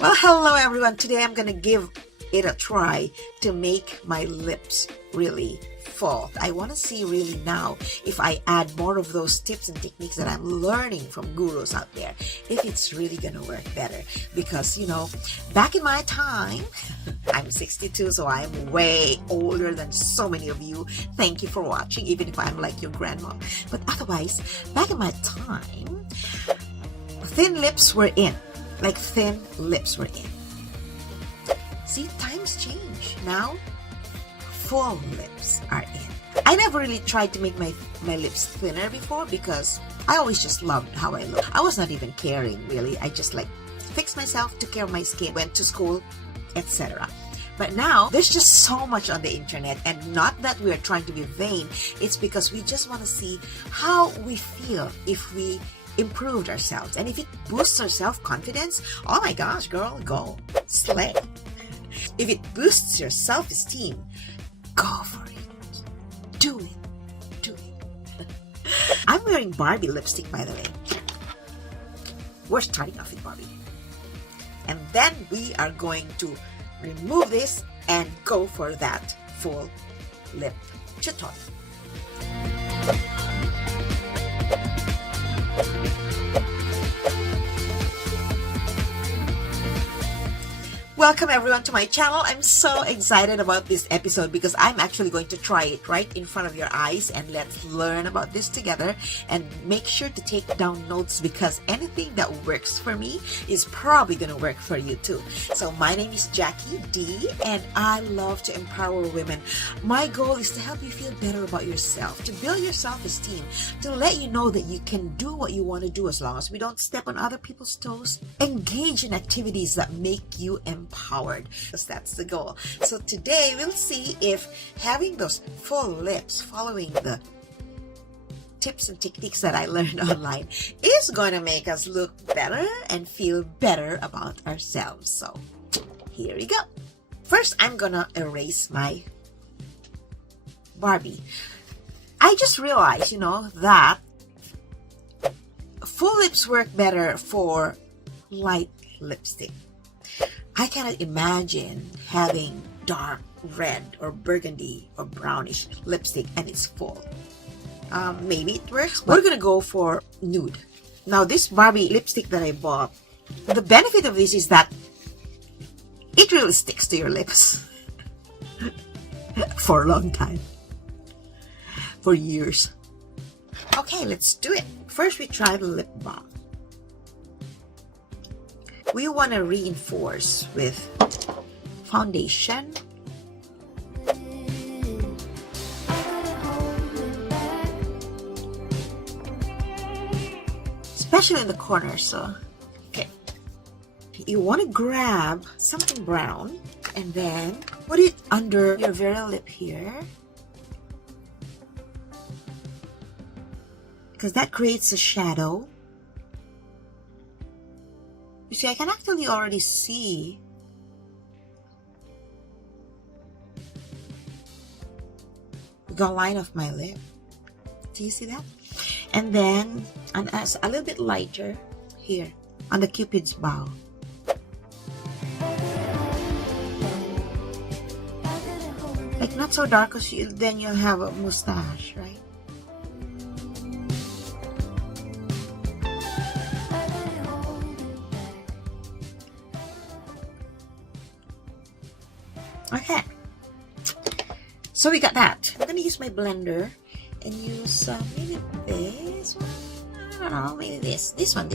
Well, hello everyone. Today I'm gonna give it a try to make my lips really full. I want to see really now if I add more of those tips and techniques that I'm learning from gurus out there, if it's really gonna work better. Because back in my time, I'm 62, so I'm way older than so many of you. Thank you for watching, even if I'm like your grandma. But otherwise, back in my time, thin lips were in. Like thin lips were in. See, times change. Now, full lips are in. I never really tried to make my lips thinner before because I always just loved how I look. I was not even caring, really. I just fixed myself, took care of my skin, went to school, etc. But now, there's just so much on the internet, and not that we're trying to be vain. It's because we just want to see how we feel if we improved ourselves. And if it boosts our self-confidence, oh my gosh, girl, go slay. If it boosts your self-esteem, go for it. Do it. I'm wearing Barbie lipstick, by the way. We're starting off with Barbie. And then we are going to remove this and go for that full lip tutorial. Welcome everyone to my channel. I'm so excited about this episode because I'm actually going to try it right in front of your eyes, and let's learn about this together, and make sure to take down notes because anything that works for me is probably going to work for you too. So my name is Jackie D, and I love to empower women. My goal is to help you feel better about yourself, to build your self-esteem, to let you know that you can do what you want to do as long as we don't step on other people's toes. Engage in activities that make you empowered, because that's the goal. So today we'll see if having those full lips, following the tips and techniques that I learned online, is going to make us look better and feel better about ourselves. So here we go. First, I'm gonna erase my Barbie. I just realized, that full lips work better for light lipstick. I cannot imagine having dark red or burgundy or brownish lipstick and it's full. Maybe it works, but we're gonna go for nude. Now, this Barbie lipstick that I bought, the benefit of this is that it really sticks to your lips for a long time, for years. Okay, let's do it. First, we try the lip balm. We want to reinforce with foundation. Especially in the corners, so okay. You want to grab something brown and then put it under your very lip here, because that creates a shadow. You see, I can actually already see the line of my lip. Do you see that? And then a little bit lighter here on the Cupid's bow. Like not so dark, because then you'll have a mustache, right? Okay, so we got that. I'm gonna use my blender and use maybe this one. I don't know, maybe this one.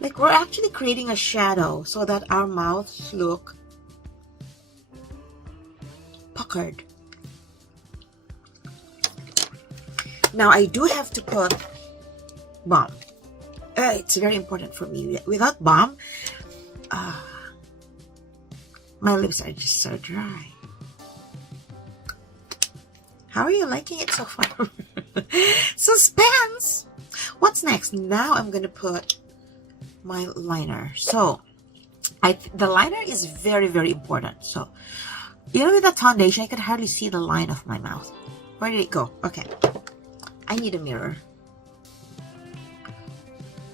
Like we're actually creating a shadow so that our mouths look puckered. Now I do have to put balm. It's very important for me. Without balm, my lips are just so dry. How are you liking it so far? Suspense! What's next? Now I'm gonna put my liner. So the liner is very, very important. So with that foundation, I could hardly see the line of my mouth. Where did it go? Okay. I need a mirror.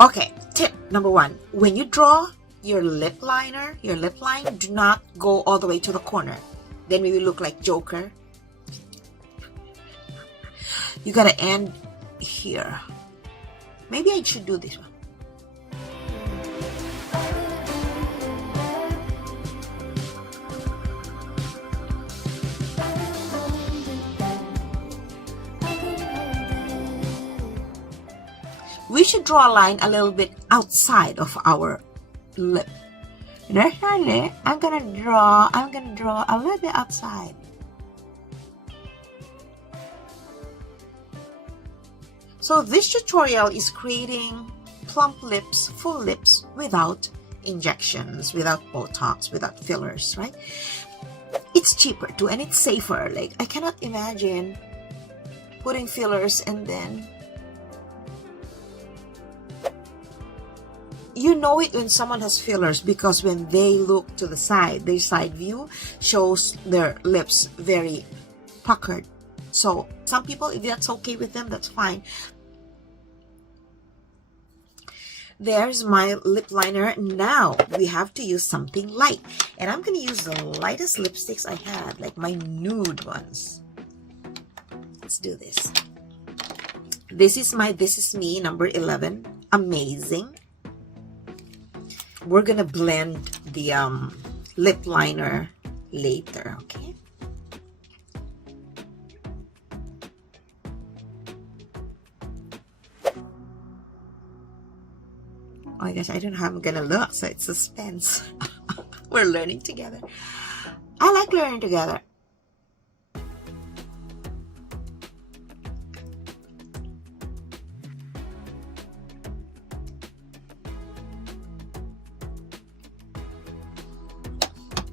Okay, tip number 1. When you draw your lip liner, your lip line, do not go all the way to the corner. Then we will look like Joker. You gotta end here. Maybe I should do this one. We should draw a line a little bit outside of our lip. There's my lip. I'm gonna draw a little bit outside. So this tutorial is creating plump lips, full lips without injections, without Botox, without fillers, right? It's cheaper too, and it's safer. Like, I cannot imagine putting fillers and then you know it when someone has fillers, because when they look to the side, their side view shows their lips very puckered. So some people, if that's okay with them, that's fine. There's my lip liner. Now we have to use something light, and I'm gonna use the lightest lipsticks I had, like my nude ones. Let's do this. This is my This Is Me number 11. Amazing. We're gonna blend the lip liner later, okay? Oh my gosh, I don't know how I'm gonna look, so it's suspense. We're learning together. I like learning together.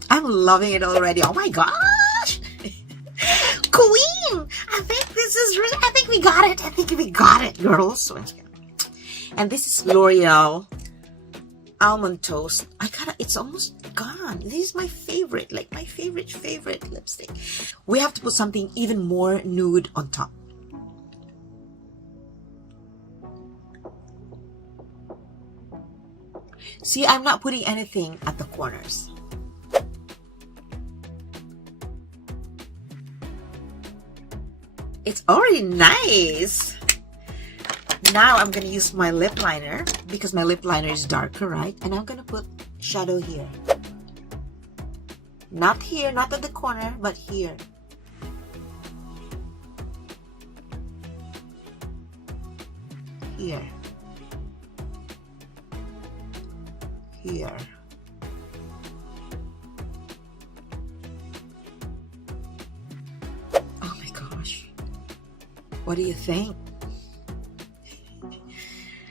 I'm loving it already. Oh my gosh! Queen! I think this is really, I think we got it. I think we got it, girls. And this is L'Oreal Almond Toast. It's almost gone. This is my favorite, like my favorite lipstick. We have to put something even more nude on top. See, I'm not putting anything at the corners. It's already nice. Now I'm going to use my lip liner, because my lip liner is darker, right? And I'm going to put shadow here. Not here, not at the corner, but here. Here. Here. Oh my gosh. What do you think?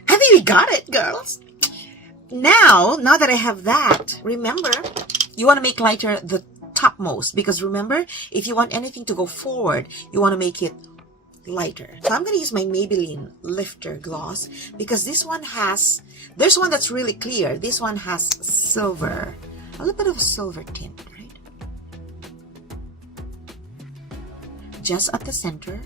I think we got it, girls. Now that I have that, remember, you want to make lighter the topmost, because remember, if you want anything to go forward, you want to make it lighter. So I'm going to use my Maybelline Lifter Gloss, because this one has, there's one that's really clear. This one has silver, a little bit of a silver tint, right? Just at the center.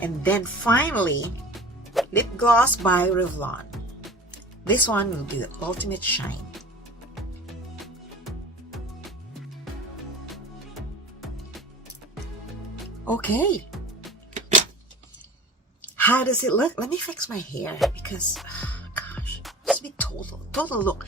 And then finally, lip gloss by Revlon. This one will be the ultimate shine. Okay. How does it look? Let me fix my hair, because, oh gosh, this will be total look.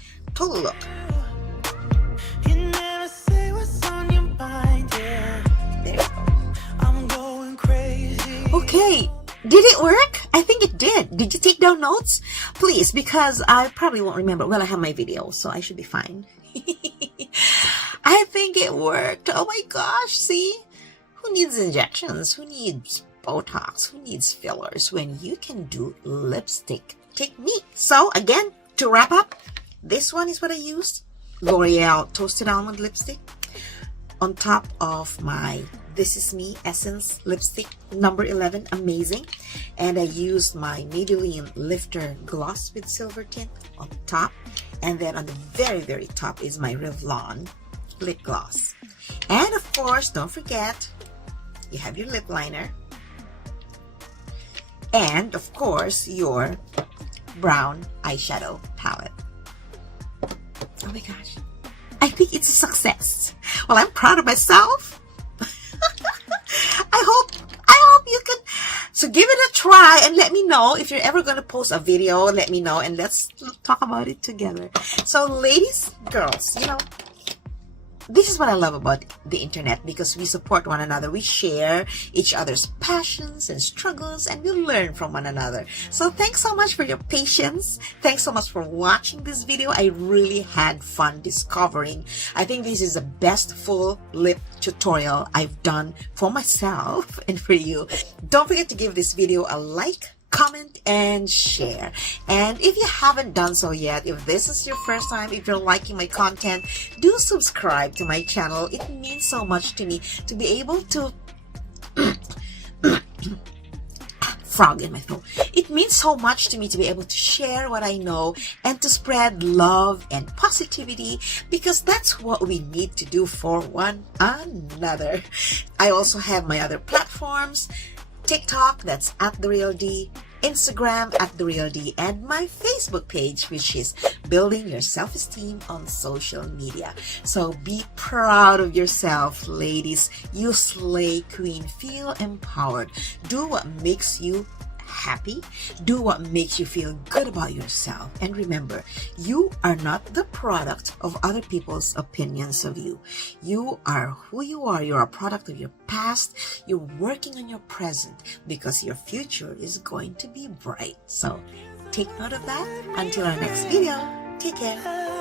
You never say what's on your mind, yeah. There we go. I'm going crazy. Okay, did it work? I think it did. Did you take down notes? Please, because I probably won't remember. Well, I have my video, so I should be fine. I think it worked. Oh my gosh, see? Who needs injections? Who needs Botox? Who needs fillers when you can do lipstick technique? So again, to wrap up, this one is what I used. L'Oreal Toasted Almond Lipstick on top of my This Is Me Essence Lipstick number 11. Amazing. And I used my Maybelline Lifter Gloss with silver tint on top. And then on the very, very top is my Revlon lip gloss. And of course, don't forget, you have your lip liner. And of course, your brown eyeshadow palette. Oh my gosh. I think it's a success. Well, I'm proud of myself. I hope you can. So give it a try and let me know if you're ever going to post a video. Let me know and let's talk about it together. So ladies, girls, you know, this is what I love about the internet, because we support one another. We share each other's passions and struggles, and we learn from one another. So thanks so much for your patience. Thanks so much for watching this video. I really had fun discovering. I think this is the best full lip tutorial I've done for myself and for you. Don't forget to give this video a like, comment, and share. And if you haven't done so yet, if this is your first time, if you're liking my content, do subscribe to my channel. It means so much to me to be able to frog in my throat. It means so much to me to be able to share what I know and to spread love and positivity, because that's what we need to do for one another. I also have my other platforms: TikTok, that's @TheRealD, Instagram @TheRealD, and my Facebook page, which is Building Your Self-Esteem on Social Media. So be proud of yourself, ladies. You slay, queen. Feel empowered. Do what makes you happy. Do what makes you feel good about yourself. And remember, you are not the product of other people's opinions of you. You are who you are. You're a product of your past. You're working on your present, because your future is going to be bright. So take note of that. Until our next video, take care.